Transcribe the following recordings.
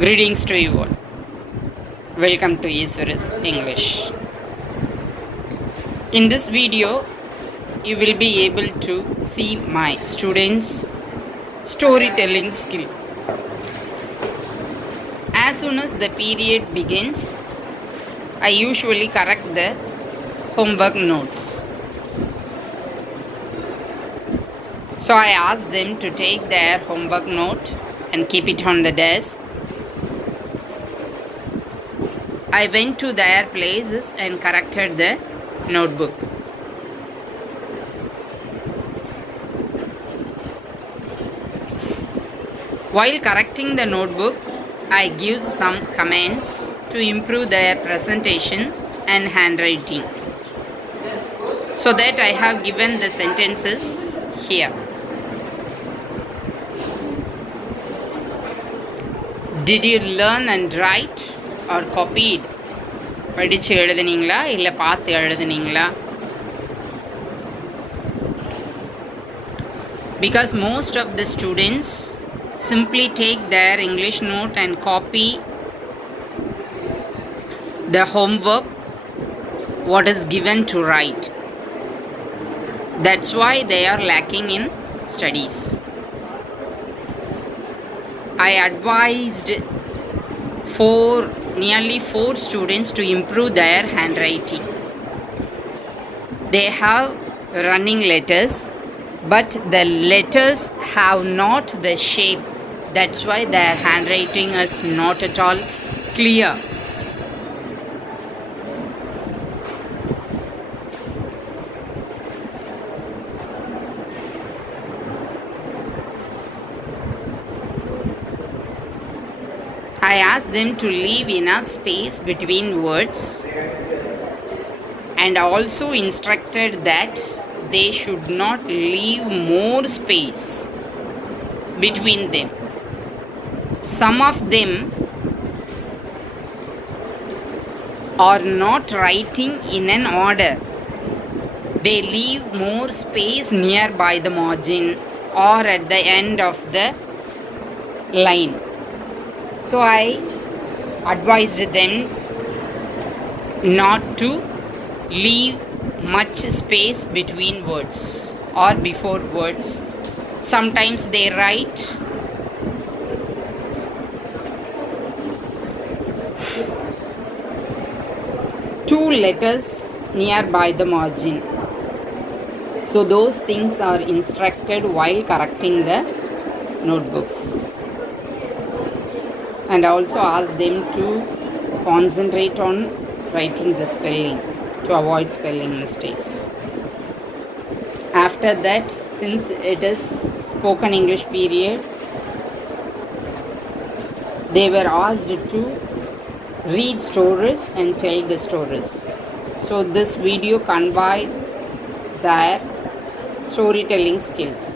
Greetings to you all. Welcome to Iswaris English. In this video, you will be able to see my students' storytelling skill. As soon as the period begins, I usually correct the homework notes. So I ask them to take their homework note and keep it on the desk. I went to their places and corrected the notebook. While correcting the notebook, I give some comments to improve their presentation and handwriting. So that I have given the sentences here. Did you learn and write or copy it? படிச்சு எழுதுனீங்களா இல்லை பார்த்து எழுதுனீங்களா? Because most of the students simply take their English note and copy the homework what is given to write. That's why they are lacking in studies. I advised nearly four students to improve their handwriting. They have running letters, but the letters have not the shape. That's why their handwriting is not at all clear. I asked them to leave enough space between words and also instructed that they should not leave more space between them. Some of them are not writing in an order. They leave more space nearby the margin or at the end of the line. So I advised them not to leave much space between words or before words. Sometimes they write two letters nearby the margin. So those things are instructed while correcting the notebooks. And also ask them to concentrate on writing the spelling to avoid spelling mistakes. After that, since it is spoken English period, they were asked to read stories and tell the stories. So this video convey their storytelling skills.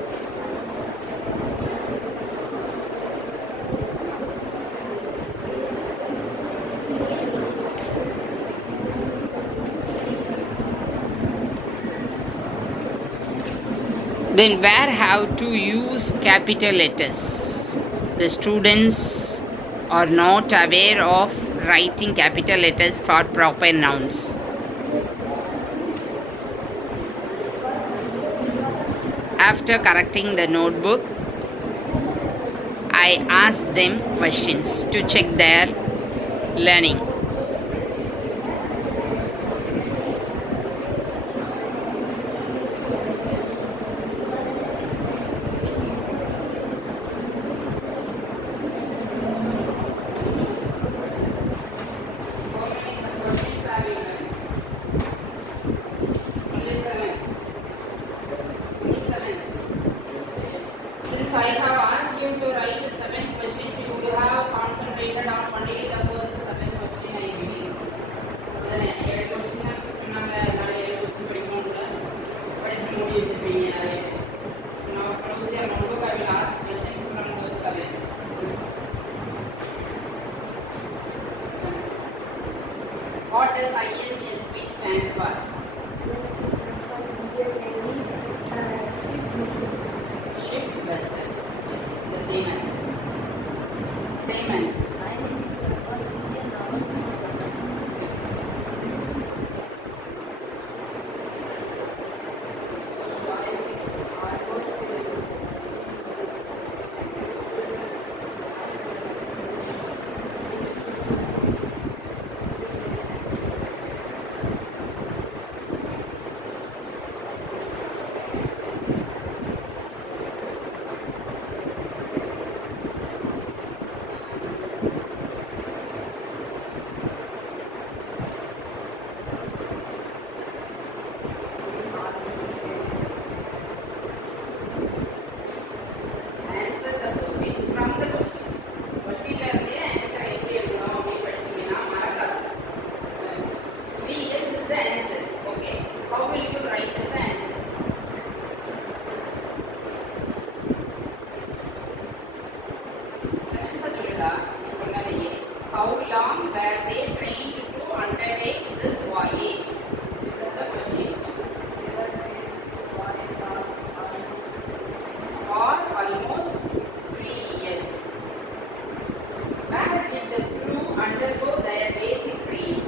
Then where have to use capital letters? The students are not aware of writing capital letters for proper nouns. After correcting the notebook, I asked them questions to check their learning. Since I have asked you to write 7 questions, you would have concentrated on only the first 7 questions, I believe. Then 7 questions சொன்னாங்க, அதனால 7 questions படிக்கணும்ல படிச்சு மூடி வச்சிருப்பீங்க நிறைய. Now close your notebook. I will ask questions from those 7. What does INSP stand for? Ship vessel. Yes, the same answer. Same answer. did the crew undergo their basic training?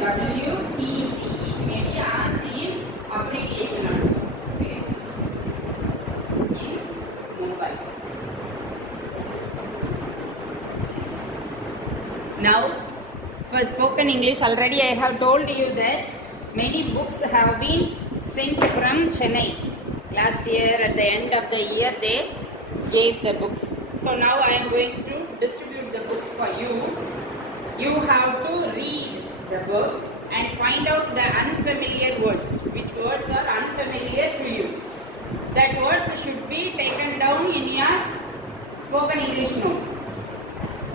WPC. It may be asked in application also. Okay. In Mumbai. Yes. Now, for spoken English, already I have told you that many books have been sent from Chennai. Last year, at the end of the year, they gave the books. So now I am going to distribute the books for you. You have to read the book and find out the unfamiliar words. Which words are unfamiliar to you? That words should be taken down in your spoken English note.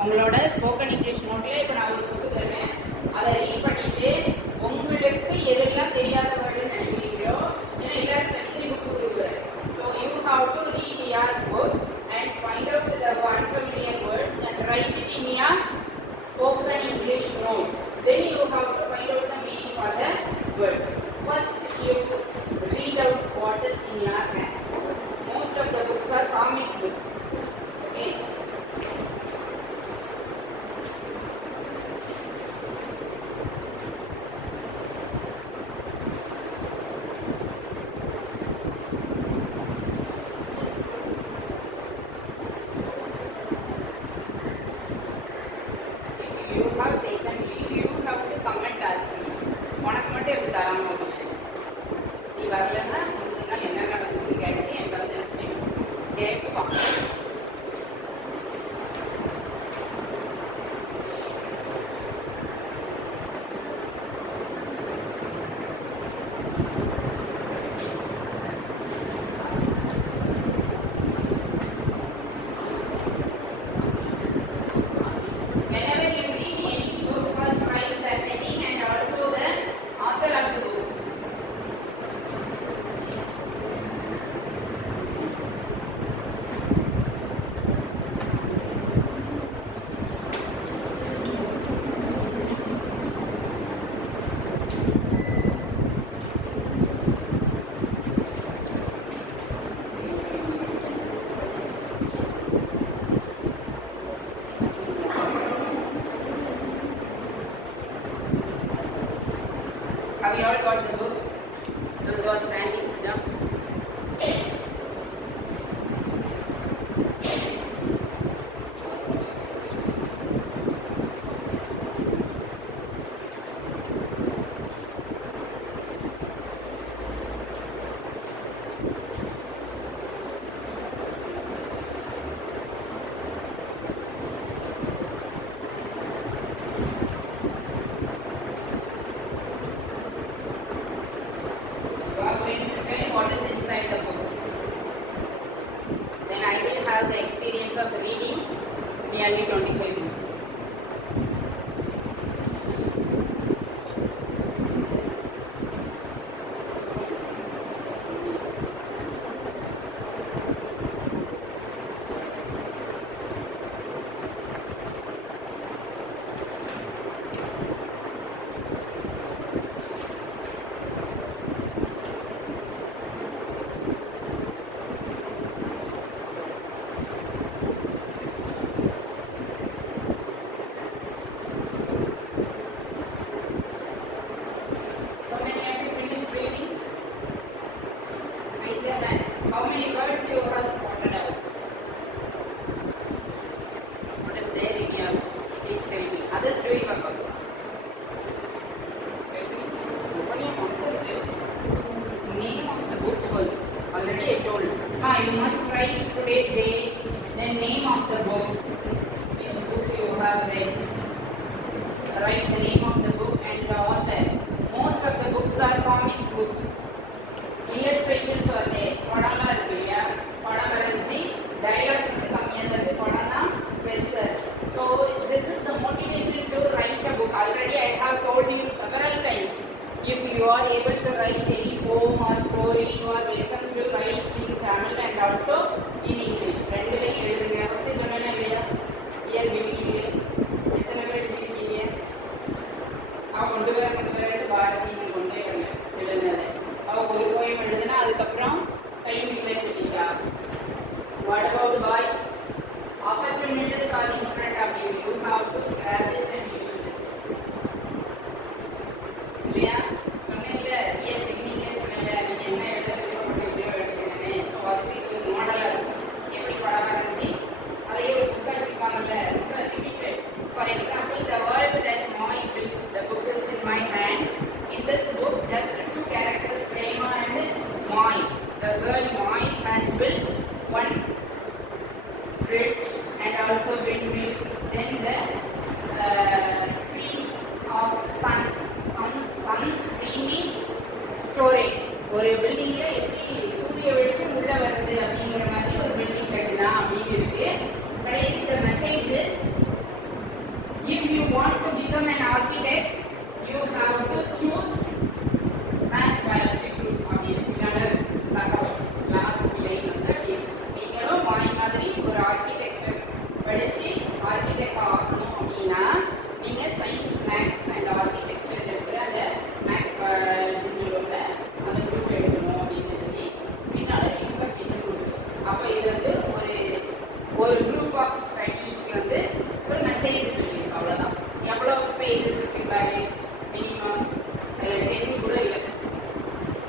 உங்களோட spoken English நோட்டில் இப்போ நான் ஒரு book தருவேன், அதை read பண்ணிட்டு உங்களுக்கு எதெல்லாம் தெரியாத வேர்டுன்னு நினைக்கிறீங்களோ ஏன்னா எல்லாருக்கும் தனித்தனி புக்கு கொடுக்குறேன். So you have to read your book and find out the unfamiliar words and right it in your spoken English note. Then you have to find out the meaning for the words. First, you read out what is in your hand. Most of the books are comic books. Okay. You have taken leave, you have to come and ask me. உனக்கு மட்டும் எப்படி தராமல் போகணும்? நீ வரலன்னா நான் என்ன நடந்துச்சுன்னு கேட்டு என்கிட்ட வந்து என்ன செய்யணும்? கேட்குவா. Have you all got the book? Those who are standing, sit down. What is inside the book? Then I will have the experience of reading nearly 25 minutes. How many words you have spotted out? What is there in your? Please tell me. Others do your work. Tell me. Nobody wants the name of the book first. Already I told. You must write today's date, then name of the book. Which book you have read? Write the name of the book and the author. Most of the books are comic books. you are able to write any poem or story, you are welcome to write in Tamil and also in English. ரெண்டுலையும் எழுதுங்க. First சொன்னேன்னா இல்லையா, ஏன் எழுதிங்க, எத்தனை பேர் எழுதிருக்கீங்க? அவன் கொண்டு வர பாரதி கொண்டே வரல எழுதுனதை. அவள் ஒரு போயம் எழுதுனா அதுக்கப்புறம் டைம் இல்லை கேட்டீங்களா? What about boys? Opportunities are in front of you. You have to grab it and use it. இல்லையா? சொன்னீங்க ஏன் நீங்களே சொன்னீங்க நீங்கள் என்ன எழுத விருப்பப்பட்டீங்களோ எழுதுனே. ஸோ அதுக்கு ஒரு மாடலாக இருக்கும். எப்படி படம் வரைஞ்சி அதையே ஒரு புக்காக இருக்காங்கல்ல, ரொம்ப limited. For example, the world that Moy built, the book is in my hand. In this book, just two characters, Prema and Moy. The girl Moy has built one bridge and also windmill. Then the stream of sun streaming storage. ஒரு பில்டிங்ல எப்படி சூரிய வெளிச்சம் உள்ள வருது அப்படிங்கிற மாதிரி ஒரு பில்டிங் கட்டலாம் அப்படின்னு இருக்கு. கடைசி the message is, if you want to become an architect, you have to choose maths biology group அப்படின்னு தகவல். லாஸ்ட் லைன் வந்து நீங்களும் மாதிரி ஒரு ஆர்கிடெக்சர் படிச்சு ஆர்கிடெக்ட் ஆகணும் அப்படின்னா நீங்க சயின்ஸ், மேக்ஸ் அண்ட் ஆர்கிடெக்சர் இருக்கிற அந்த மேக்ஸ் உள்ள அந்த குரூப் எடுக்கணும் அப்படின்னு சொல்லி பின்னால இன்ஃபர்மேஷன் கொடுக்கும். அப்போ இது வந்து ஒரு குரூப் ஆஃப் ஸ்டடிக்கு வந்து ஒரு மெசேஜ் சொல்லியிருக்கு. அவ்வளோதான். எவ்வளோ பேஜஸ் இருக்கு பாரு, மினிமம் 10 கூட இல்லை,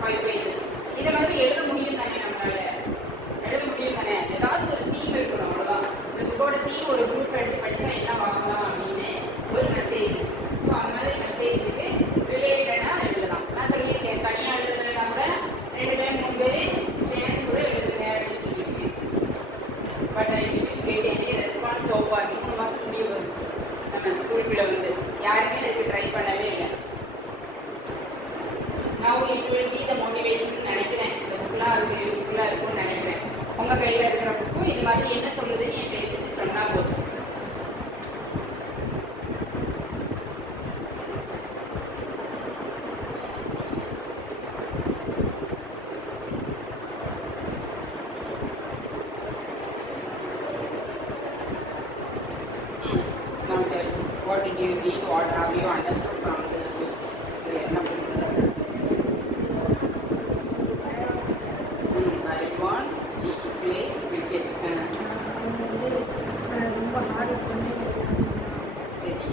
5 பேஜஸ். இதை மாதிரி எழுத முடியும் தானே, நம்மளால எழுத முடியும் தானே. ஏதாவது ஒரு தீம் இருக்கணும், அவ்வளோதான். இந்த புக்கோட தீம் ஒரு குரூப் எடுத்து படித்தா என்ன பார்க்கலாம் அப்படின்னு ஒரு மெசேஜ். ஸோ அந்த மாதிரி மெசேஜுக்கு ரிலேட்டடாக எழுதலாம். நான் சொல்லியிருக்கேன், தனியாக எழுதுனா கூட 2 பேர் 3 பேர் சேர்ந்து கூட எழுதுங்க அப்படின்னு சொல்லியிருக்கேன். But I did get any response so for. 3 மாதம் முடிவு வருது நம்ம ஸ்கூலுக்குள்ளே வந்து யாருமே இதுக்கு ட்ரை பண்ணவே இல்லை. Now it will be the motivation நினைக்கிறேன். இந்த புக்கெலாம் அதுக்கு யூஸ்ஃபுல்லாக இருக்கும்னு நினைக்கிறேன். உங்கள் கையில் இருக்கிற புக்கும் இது மாதிரி என்ன சொல்லுதுன்னு என் பேருக்கு சொன்னால் போதும். What did you read? What have you understood from this book? இது என்ன பண்ணுறது? I1 he plays cricket. ரொம்ப ஹார்ட் பண்ணி சரி.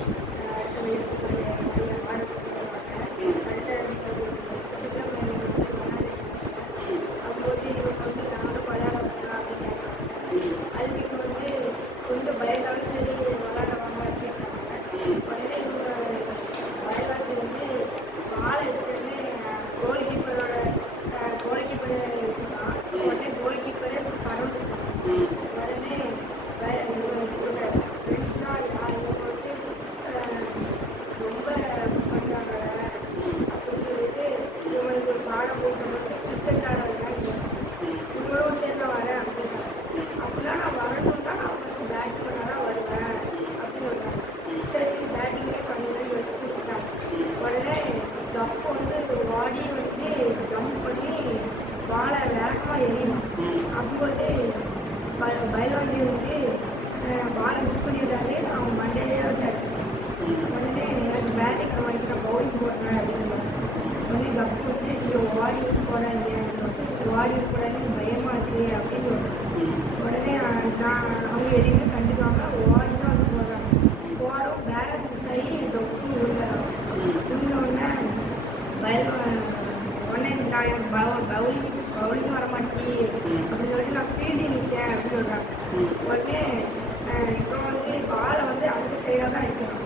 பயாலஜி வந்து பாலை மிஸ் பண்ணிடுறாரு. அவன் மண்டேலே வந்து அடிச்சிட்டான். உடனே எனக்கு பேட்டிங் வாங்கிட்டு நான் பவுலிங் போடுறேன் அப்படின்னு உடனே கப்பு வந்து நீங்கள் வாடிக்கு போடாங்க, வாடிக்கு போடாங்க பயமாக இருக்கு அப்படின்னு உடனே நான் அவங்க எதுவுமே கண்டுக்காம வாடி தான் வந்து போடுறாங்க. போடும் பேக் சரி டொக்கு விழுந்துறாங்க. விழுந்தோடனே உடனே நான் எனக்கு பவுலிங் வர மாட்டேங்கி அப்படின்னு சொல்லிட்டு நான் ஃபீல்டிங் நிற்கேன் அப்படின்னு சொல்கிறாங்க. உடனே இப்போ வந்து பாலை வந்து அந்த சைடாக தான் இருக்கணும்.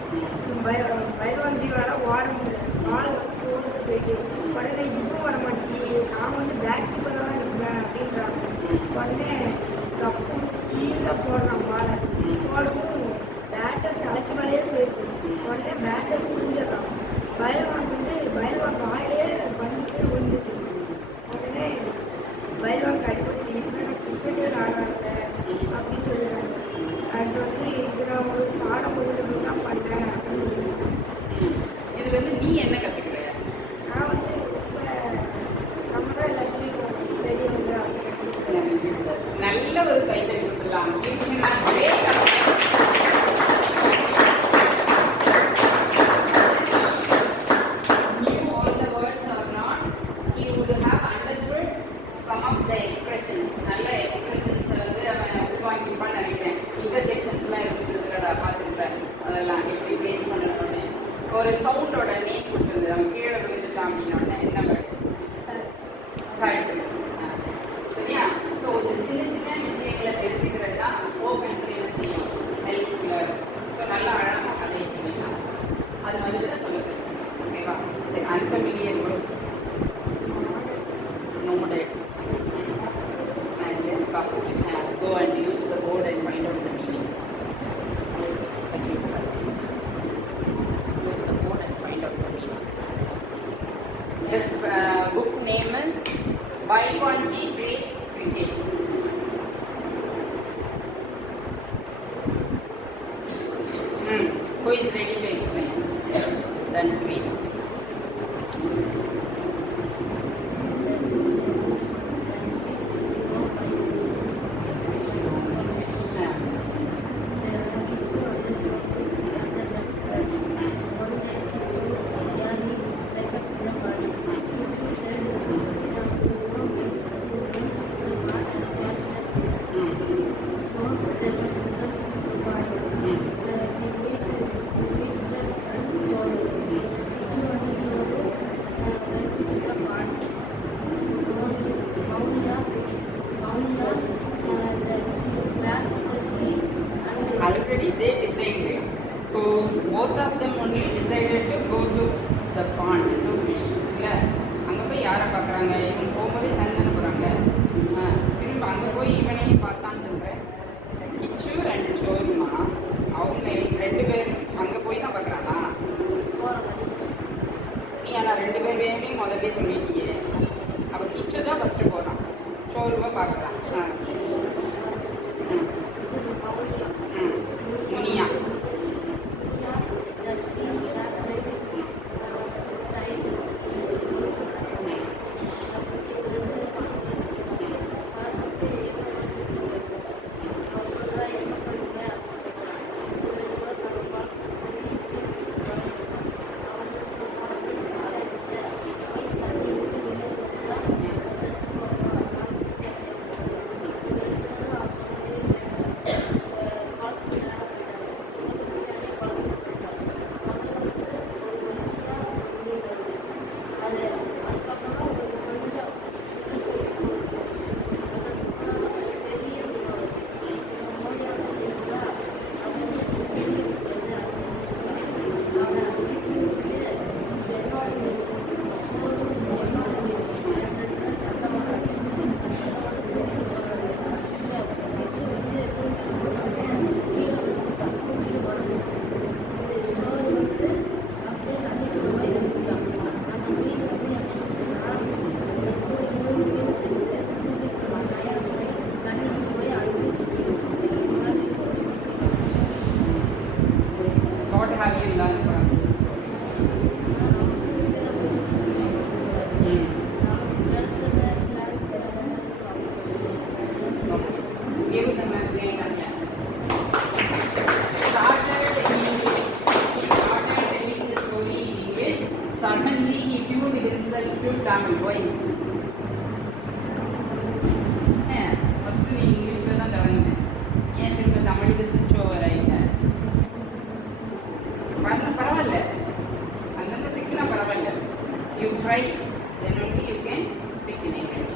பயில்வாஞ்சியால் ஓட முடியல. பால் வந்து சோர்ந்து போயிட்டு உடனே இதுவும் வர மாட்டேங்கி நான் வந்து பேக் கீப்பராக தான் இருப்பேன் அப்படின்றாங்க. உடனே கப்பு ஸ்பீடாக போடுறான். பாலை போடவும் பேட்டர் தலைக்கு மேலேயே போயிருக்கு. உடனே பேட்டர் புரிஞ்சிடறான். பயில்வான் வந்து பயில்வான் வாயிலே பண்ணிட்டு விழுந்துட்டு உடனே பயில்வானுக்கு அடிப்பட்டு இருக்கிற கிரிக்கெட்டே ஆடுறாங்க அப்படின்னு சொல்லிடுறாங்க. அது வந்து இது நான் ஒரு பாடம் முடிஞ்சு தான் பண்ணேன் அப்படின்னு சொல்லிடுறாங்க. இதுல இருந்து நீ என்ன கற்றுக்கிற? நான் வந்து கரெக்ட். சரியா? ஸோ ஒரு சின்ன சின்ன விஷயங்களை தெரிஞ்சுக்கிறது தான் ஸ்போக்கனுக்கு என்ன செய்யும், ஹெல்ப்ஃபுல்லாக இருக்கும். ஸோ நல்லா அழகாக கதை சொல்லிக்கலாம். அது மாதிரி தான் சொல்ல சொல்லுங்க. ஓகேவா? சரி, unfamiliar words noted and then go and use the board and find out the meaning. Use the board and find out the meaning. This book name is Buy One Cheap Race Cricket. Who is ready to explain? Yes, that's me. Already they decided to, both of them only decided to go to the pond to fish. இல்லை அங்கே போய் யாரை பார்க்குறாங்க, இவன் போகும்போதே சந்தன போகிறாங்க. திரும்ப அங்கே போய் இவனையும் பார்த்தான்னு சொல்கிறேன். கிச்சு அண்ட் சோருமா அவங்க ரெண்டு பேர் அங்கே போய் தான் பார்க்குறானா? நீ ஆனால் ரெண்டு பேர் வேணுமே முதல்ல சொல்லிட்டியே. அப்போ கிச்சு தான் ஃபஸ்ட்டு போகிறான், சோருமா பார்க்குறான். முனியா suddenly he tuned himself to Tamil. Why? First நீ இங்கிலீஷில் தான் தொடங்கினேன், ஏன் திரும்ப தமிழுக்கு சுவிட்ச் ஓவர் ஆகிட்டேன்? பரவாயில்ல, அங்கங்கே திக்குனா பரவாயில்ல. You try, then only you can speak in English.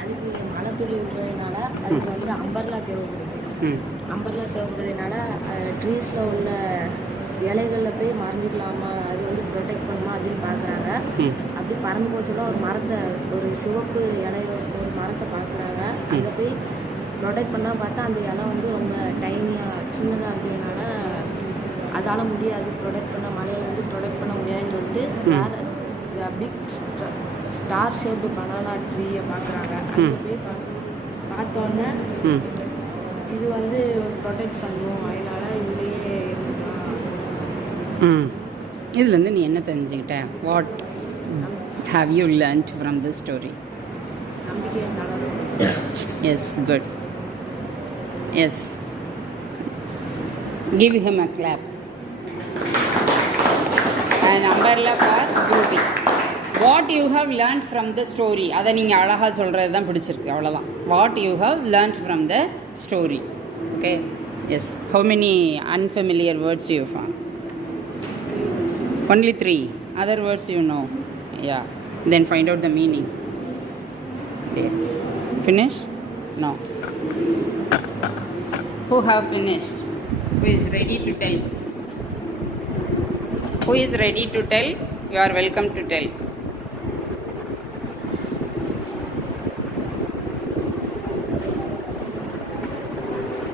அதுக்கு மழை துளி விடுறதுனால அதுக்கு வந்து அம்பர்லா தேவைப்படுது. அம்பர்லா தேவைப்படுறதுனால ட்ரீஸில் உள்ள இலைகளில் போய் மறைஞ்சிக்கலாமா, அது வந்து ப்ரொடெக்ட் பண்ணுமா அப்படின்னு பார்க்குறாங்க. அப்படி பறந்து போச்சுன்னா ஒரு மரத்தை, ஒரு சிவப்பு இலைய ஒரு மரத்தை பார்க்குறாங்க. அங்கே போய் ப்ரொடெக்ட் பண்ணால் பார்த்தா அந்த இலை வந்து ரொம்ப டைனியாக சின்னதாக இருக்கிறதுனால அதால் முடியாது ப்ரொடெக்ட் பண்ண, மலையிலேருந்து ப்ரொடெக்ட் பண்ண முடியாதுன்னு சொல்லிட்டு வேறு பிக் ஸ்டார் ஷேப்டு பனானா ட்ரீயை பார்க்குறாங்க. அங்கே போய் பார்த்தோன்னே இது வந்து ப்ரொடெக்ட் பண்ணுவோம், அதனால் இதுலேயே இருந்துக்கலாம். இதுலேருந்து நீ என்ன தெரிஞ்சுக்கிட்ட? What have you learned from the story? நம்பிக்கை தளரும். Yes, good. Yes. Give him a clap. An umbrella for grouping. What you have learned from the story. அதை நீங்கள் அழகாக சொல்கிறது தான் பிடிச்சிருக்கு, அவ்வளோதான். What you have learned from the story. Okay. Yes. How many unfamiliar words you found? Only 3. Other words you know. Yeah. Then find out the meaning. There. Finish? No. Who have finished? Who is ready to tell? Who is ready to tell? You are welcome to tell.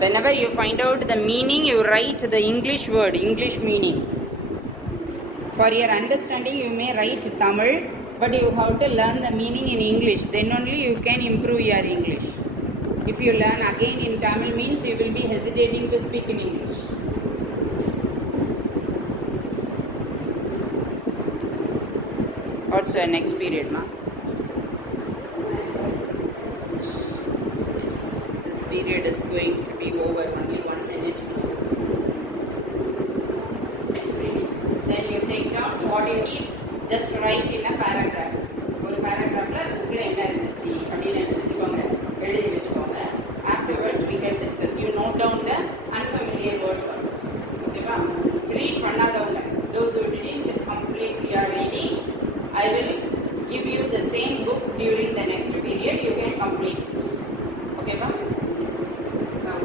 Whenever you find out the meaning, you write the English word, English meaning. For your understanding, you may write Tamil, but you have to learn the meaning in English. Then only you can improve your English. If you learn again in Tamil means you will be hesitating to speak in English. What's your next period, ma? Yes, this period is going to be over. Only 1 minute more. Then you take down what you need. Just write in a paragraph. ஒரு paragraphல புக்ல என்ன இருந்துச்சு அப்படின்னு நினைச்சுக்கோங்க, எழுதி வச்சுக்கோங்க. Afterwards we can discuss. You note down the unfamiliar words also. ஓகேவா? Read பண்ணாதவங்க, those who didn't complete your reading, I will give you the same book during the next period. You can complete it. ஓகேவா? Yes. Now,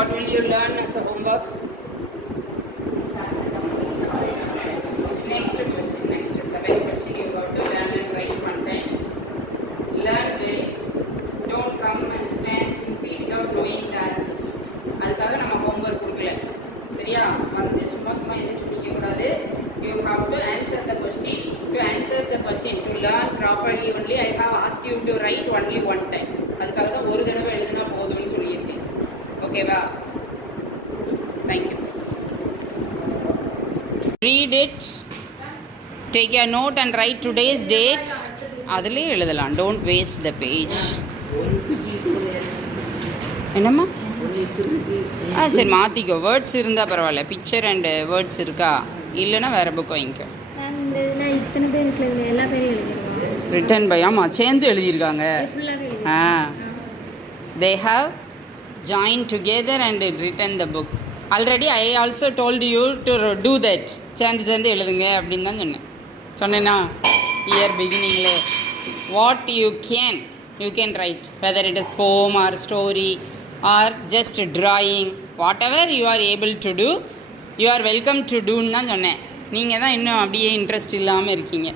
what will you learn as a homework? Next question, next 7th question, you have to learn and write one time. Learn well, don't come and stand simply without knowing the answers. அதுக்காக நம்ம homework கொடுக்கல, சரியா? மறந்து சும்மா சும்மா எந்திரிச்சு நிற்க கூடாது. You have to answer the question. To answer the question, to learn properly only, I have asked you to write only one time. அதுக்காக தான் ஒரு தடவை எழுதினா போதும்னு சொல்லியிருக்கேன். ஓகேவா? Thank you. Read it. Take a note and write today's date. அதிலே எழுதலாம். Don't waste the page. என்னம்மா? சரி மாற்றிக்கோ. வேர்ட்ஸ் இருந்தால் பரவாயில்ல. பிக்சர் அண்டு வேர்ட்ஸ் இருக்கா? இல்லைன்னா வேறு புக் வாங்கிக்கோ. ரிட்டன் பை, ஆமாம் சேர்ந்து எழுதியிருக்காங்க. They have joined together and written the book. Already I also told you to do that. சேர்ந்து எழுதுங்க அப்படின்னு தான் சொன்னேன்னா year பிகினிங்லே. What you can write, whether it is poem or story or just drawing, whatever you are able to do, you are welcome to doன்னு தான் சொன்னேன். நீங்கள் தான் இன்னும் அப்படியே இன்ட்ரெஸ்ட் இல்லாமல் இருக்கீங்க.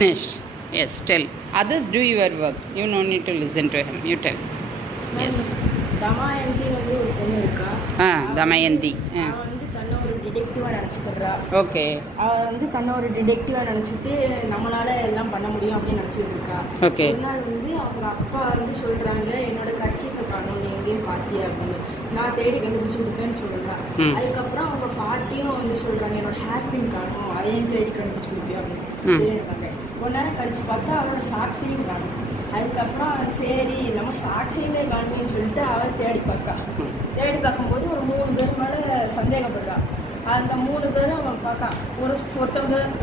Finished. Yes, tell. Others do your work. You no need to listen to him. You tell. Yes. Damayanti வந்து ஒரு பொண்ணு இருக்கா. தமயந்தி. அவள் வந்து தன்னை ஒரு டிடெக்டிவாக நினச்சிக்கிறா. ஓகே. அவள் வந்து தன்னை ஒரு டிடெக்டிவாக நினச்சிட்டு நம்மளால் எல்லாம் பண்ண முடியும் அப்படின்னு நினச்சிக்கிட்டு இருக்கா. ஓகே. ஒரு நாள் வந்து அவங்க அப்பா வந்து சொல்கிறாங்க, என்னோட கர்ச்சீஃபை காணும், நீ எங்கேயும் பார்த்தியா அப்படின்னு. நான் தேடி கண்டுபிடிச்சி கொடுத்தேன்னு சொல்கிறான். அதுக்கப்புறம் அவங்க பாட்டியும் வந்து சொல்கிறாங்க, என்னோட ஹேர் பின் காணும், அதையும் தேடி கண்டுபிடிச்சி கொடுப்பியா அப்படின்னு. சரி இருக்காங்க. கொஞ்ச நேரம் கழித்து பார்த்தா அவளோட சாக்ஸையும் காணும். அதுக்கப்புறம் சரி நம்ம சாக்ஸையுமே காணுன்னு சொல்லிட்டு அவள் தேடி பார்க்கும்போது ஒரு 3 பேர் மேலே சந்தேகப்படுறா. அந்த 3 பேரும் அவன் பார்க்கா.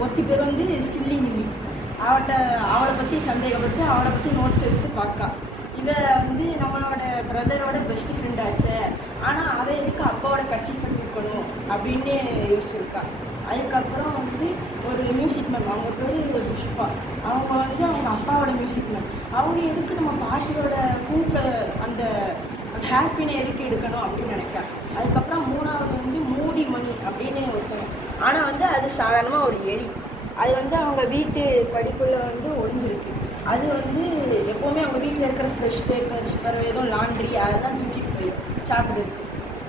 ஒருத்தி பேர் வந்து சில்லி மில்லி, அவளை பற்றி சந்தேகப்பட்டு அவளை பற்றி நோட்ஸ் எடுத்து பார்க்கா. இதை வந்து நம்மளோட பிரதரோட பெஸ்ட் ஃப்ரெண்ட் ஆச்சு, ஆனால் அவள் எதுக்கு அப்பாவோட கர்ச்சீஃபை தூக்கணும் அப்படின்னு யோசிச்சிருக்கா. அதுக்கப்புறம் வந்து ஒரு மியூசிக் மேன், அவங்க பேர் புஷ்பா, அவங்க வந்து அவங்க அப்பாவோட மியூசிக் மேன். அவங்க எதுக்கு நம்ம பாட்டியோட அந்த ஹேப்பினை எதுக்கு எடுக்கணும் அப்படின்னு நினைக்கிறேன். அதுக்கப்புறம் 3வது வந்து மூடி மணி அப்படின்னு ஒருத்தவங்க, ஆனால் வந்து அது சாதாரணமாக ஒரு எலி. அது வந்து அவங்க வீட்டு படிப்புள்ள வந்து ஒளிஞ்சிருக்கு. அது வந்து எப்போவுமே அவங்க வீட்டில் இருக்கிற ஃப்ரெஷ் பேப்பர்ஸ் பிறகு ஏதோ லாண்ட்ரி அதெல்லாம் தூக்கிட்டு போய் சாப்பிடுருக்கு.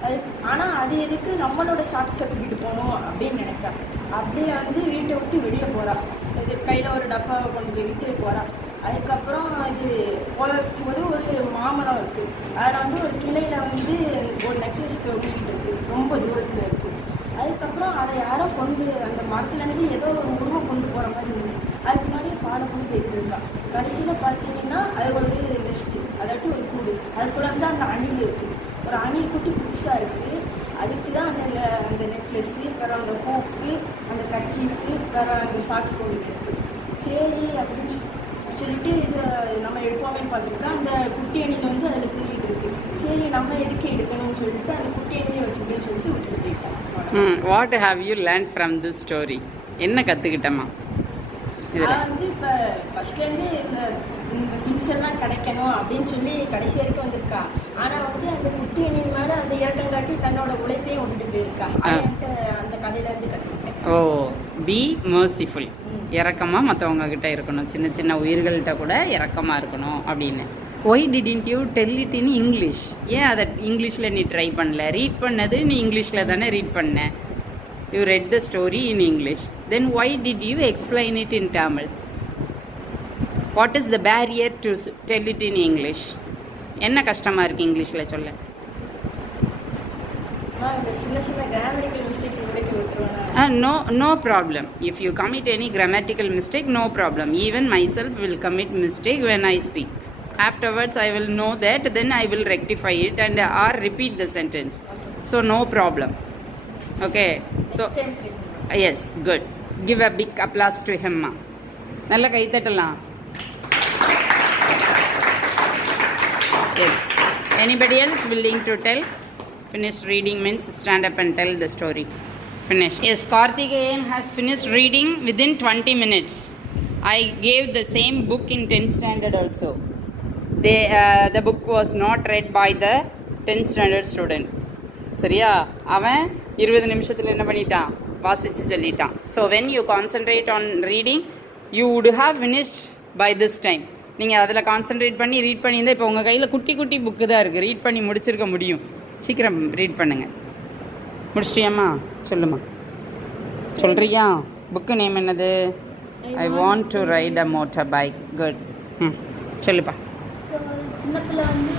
அது ஆனால் அது எதுக்கு நம்மளோட சாக்ஸை தூக்கிட்டு போகணும் அப்படின்னு நினைக்கிறேன். அப்படியே வந்து வீட்டை விட்டு வெளியே போகிறா. இது கையில் ஒரு டப்பாவை கொண்டு போய்கிட்டு போகிறா. அதுக்கப்புறம் இது போகும்போது ஒரு மாமரம் இருக்குது. அதில் வந்து ஒரு கிளையில் வந்து ஒரு நெக்லஸ் தொங்கிக்கிட்டு இருக்குது, ரொம்ப தூரத்தில் இருக்குது. அதுக்கப்புறம் அதை யாரோ அந்த மரத்துலேருந்து ஏதோ ஒரு உருவம் கொண்டு போகிற மாதிரி இருந்தது. அதுக்கு முன்னாடியே ஃபாலோ பண்ணி போய்கிட்டு இருக்கா. கடைசியில் பார்த்தீங்கன்னா அது ஒரு நெஸ்ட்டு, அதாட்டி ஒரு கூடு. அதுக்குள்ளே வந்து அந்த அணில் இருக்குது. ஒரு அணில் குட்டி புதுசாக இருக்குது. அதுக்கு தான் அந்த நெக்லஸ்ஸு, அப்புறம் அந்த ஹூக்கு, அந்த கர்ச்சீஃபு, அப்புறம் அந்த சாக்ஸ் கொண்டு இருக்குது. சரி அப்படின்னு சொல்லிட்டு இது நம்ம எடுப்போமே பார்த்துருக்கா. அந்த குட்டி அணியில் வந்து அதில் தூங்கிட்டு இருக்குது. சரி நம்ம எதுக்கு எடுக்கணும்னு சொல்லிட்டு அந்த குட்டி அணியை வச்சுக்கிட்டேன்னு சொல்லிட்டு விட்டுட்டு போயிட்டான். What have you learn from this story? என்ன கற்றுக்கிட்டம்மா? நான் வந்து இப்போ ஃபஸ்ட்லேருந்து இந்த திங்ஸ் எல்லாம் கிடைக்கணும் அப்படின்னு சொல்லி கடைசி வரைக்கும் வந்திருக்கா. ஆனால் வந்து அந்த குட்டி அணியின் மேலே அந்த இரட்டங்காட்டி தன்னோட உழைப்பையும் விட்டுட்டு போயிருக்கா. அந்த கதையிலேருந்து கற்றுக்கிட்டேன். ஓ, பி மர்சிஃபுல், இறக்கமாக மற்றவங்க கிட்ட இருக்கணும், சின்ன சின்ன உயிர்கள்ட்ட கூட இறக்கமாக இருக்கணும் அப்படின்னு. Why didn't you tell it in English? ஏன் அதை இங்கிலீஷில் நீ ட்ரை பண்ணல? ரீட் பண்ணது நீ இங்கிலீஷில் தானே ரீட் பண்ண. You read the story in English, then why did you explain it in Tamil? What is the barrier to tell it in English? என்ன கஷ்டமாக இருக்குது இங்கிலீஷில் சொல்ல? No problem. If you commit any grammatical mistake, no problem. Even myself will commit mistake when I speak. Afterwards, I will know that, then I will rectify it and or repeat the sentence. So no problem. Okay. So yes, good. Give a big applause to him. Nalla kai thatalam. Yes. Anybody else willing to tell? Finish reading means stand up and tell the story. Finish. Yes, Karthikeyan has finished reading within 20 minutes. I gave the same book in 10th standard also. The book was not read by the 10th standard student. சரியா? அவன் 20 நிமிஷத்தில் என்ன பண்ணிட்டான்? வாசித்து சொல்லிட்டான். So when you concentrate on reading, you would have finished by this time. நீங்கள் அதில் concentrate பண்ணி ரீட் பண்ணியிருந்தால் இப்போ உங்கள் கையில் குட்டி குட்டி புக்கு தான் இருக்குது, ரீட் பண்ணி முடிச்சிருக்க முடியும். சீக்கிரம் ரீட் பண்ணுங்கள். முடிச்சிட்டியாம்மா? சொல்லுமா, சொல்கிறியா? புக்கு நேம் என்னது? I want to right a motor bike. Good. சொல்லுப்பா. சின்ன பிள்ளை வந்து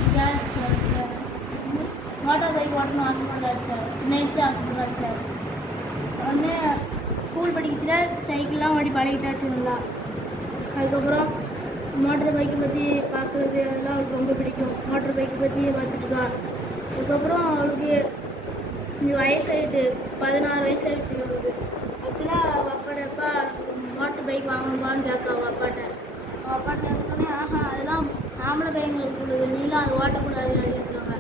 மோட்டார் பைக் ஓட்டணும் ஆசைப்படுறாரு சார். சின்ன வயசுல ஆசைப்படுறாரு சார். உடனே ஸ்கூல் படிக்கச்சுல சைக்கிள்லாம் ஓடி பழகிட்டாச்சு நல்லா. அதுக்கப்புறம் மோட்டர் பைக்கை பற்றி பார்க்குறது அதெல்லாம் அவளுக்கு ரொம்ப பிடிக்கும். மோட்டர் பைக்கை பற்றி பார்த்துட்டுருக்கா. அதுக்கப்புறம் அவளுக்கு வயசாயிட்டு 16 வயசாயிட்டு அவளுக்கு. ஆக்சுவலாக அவள் அப்பாடப்பா மோட்டர் பைக் வாங்கணும்பான்னு கேட்க அவள் அப்பாட்ட. அவள் அப்பாட்ட கேட்கணுன்னே அதெல்லாம் ஆம்பளை பையங்களுக்கு உள்ளது, நீலாம் அதை ஓட்டக்கூடாது அப்படின்றாங்க.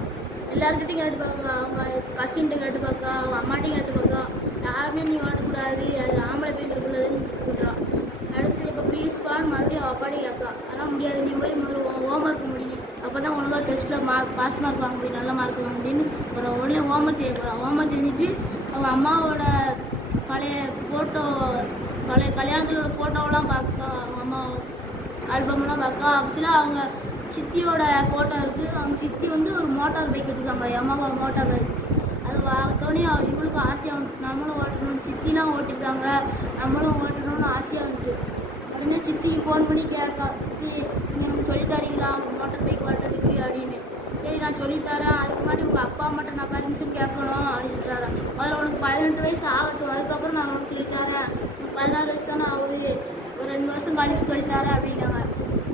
எல்லாருக்கிட்டையும் கேட்டு பார்க்க, அவங்க கசின்ட்டு கேட்டு பார்க்க, அவங்க அம்மாட்டையும் கேட்டு பார்க்க, யாருமே நீ ஓட்டக்கூடாது, அது ஆம்பளை பையங்களுக்கு உள்ளதுன்னு சொல்கிறான். அடுத்து இப்போ ப்ளீஸ்பான்னு மறுபடியும் அவள் அப்பாடி கேட்கா. அதெல்லாம் முடியாது, நீ போய் முதல்ல ஹோம் ஒர்க் முடியும், அப்போ தான் ஒழுங்காக டெஸ்ட்டில் பாஸ் மார்க் வாங்க முடியும், நல்ல மார்க் வாங்க முடியும்னு அப்புறம் உடனே ஹோம் ஒர்க் செய்ய போகிறான். ஹோம் ஒர்க் செஞ்சுட்டு அவங்க அம்மாவோட பழைய கல்யாணத்தில் உள்ள ஃபோட்டோவெல்லாம் பார்க்க, அவங்க அம்மா ஆல்பம்லாம் பார்க்க. ஆக்சுவலாக அவங்க சித்தியோட ஃபோட்டோ இருக்குது. அவங்க சித்தி வந்து ஒரு மோட்டார் பைக் வச்சுருக்காங்க, அம்மாவா மோட்டார் பைக். அது பார்த்தோன்னே இவளுக்கு ஆசையாக வந்துட்டு நம்மளும் ஓட்டணும். சித்திலாம் ஓட்டிருக்காங்க, நம்மளும் ஓட்டணும்னு ஆசையாக வந்துட்டு உடனே சித்திக்கு ஃபோன் பண்ணி கேட்கா, சித்தி நீங்கள் எனக்கு சொல்லித்தரீங்களா மோட்டார் பைக் ஓட்டுறதுக்கு அப்படின்னு. சரி நான் சொல்லித்தரேன், அதுக்கு முன்னாடி உங்கள் அப்பா அம்மாட்ட நான் பர்மிஷன் கேட்கணும் அப்படின்றாரா. அதில் உனக்கு 18 வயசு ஆகட்டும், அதுக்கப்புறம் நான் உனக்கு சொல்லித்தரேன். 16 வயசு தானே ஆகுது, ஒரு 2 வருஷம் கழிச்சு சொல்லித்தாரேன் அப்படின்னாங்க.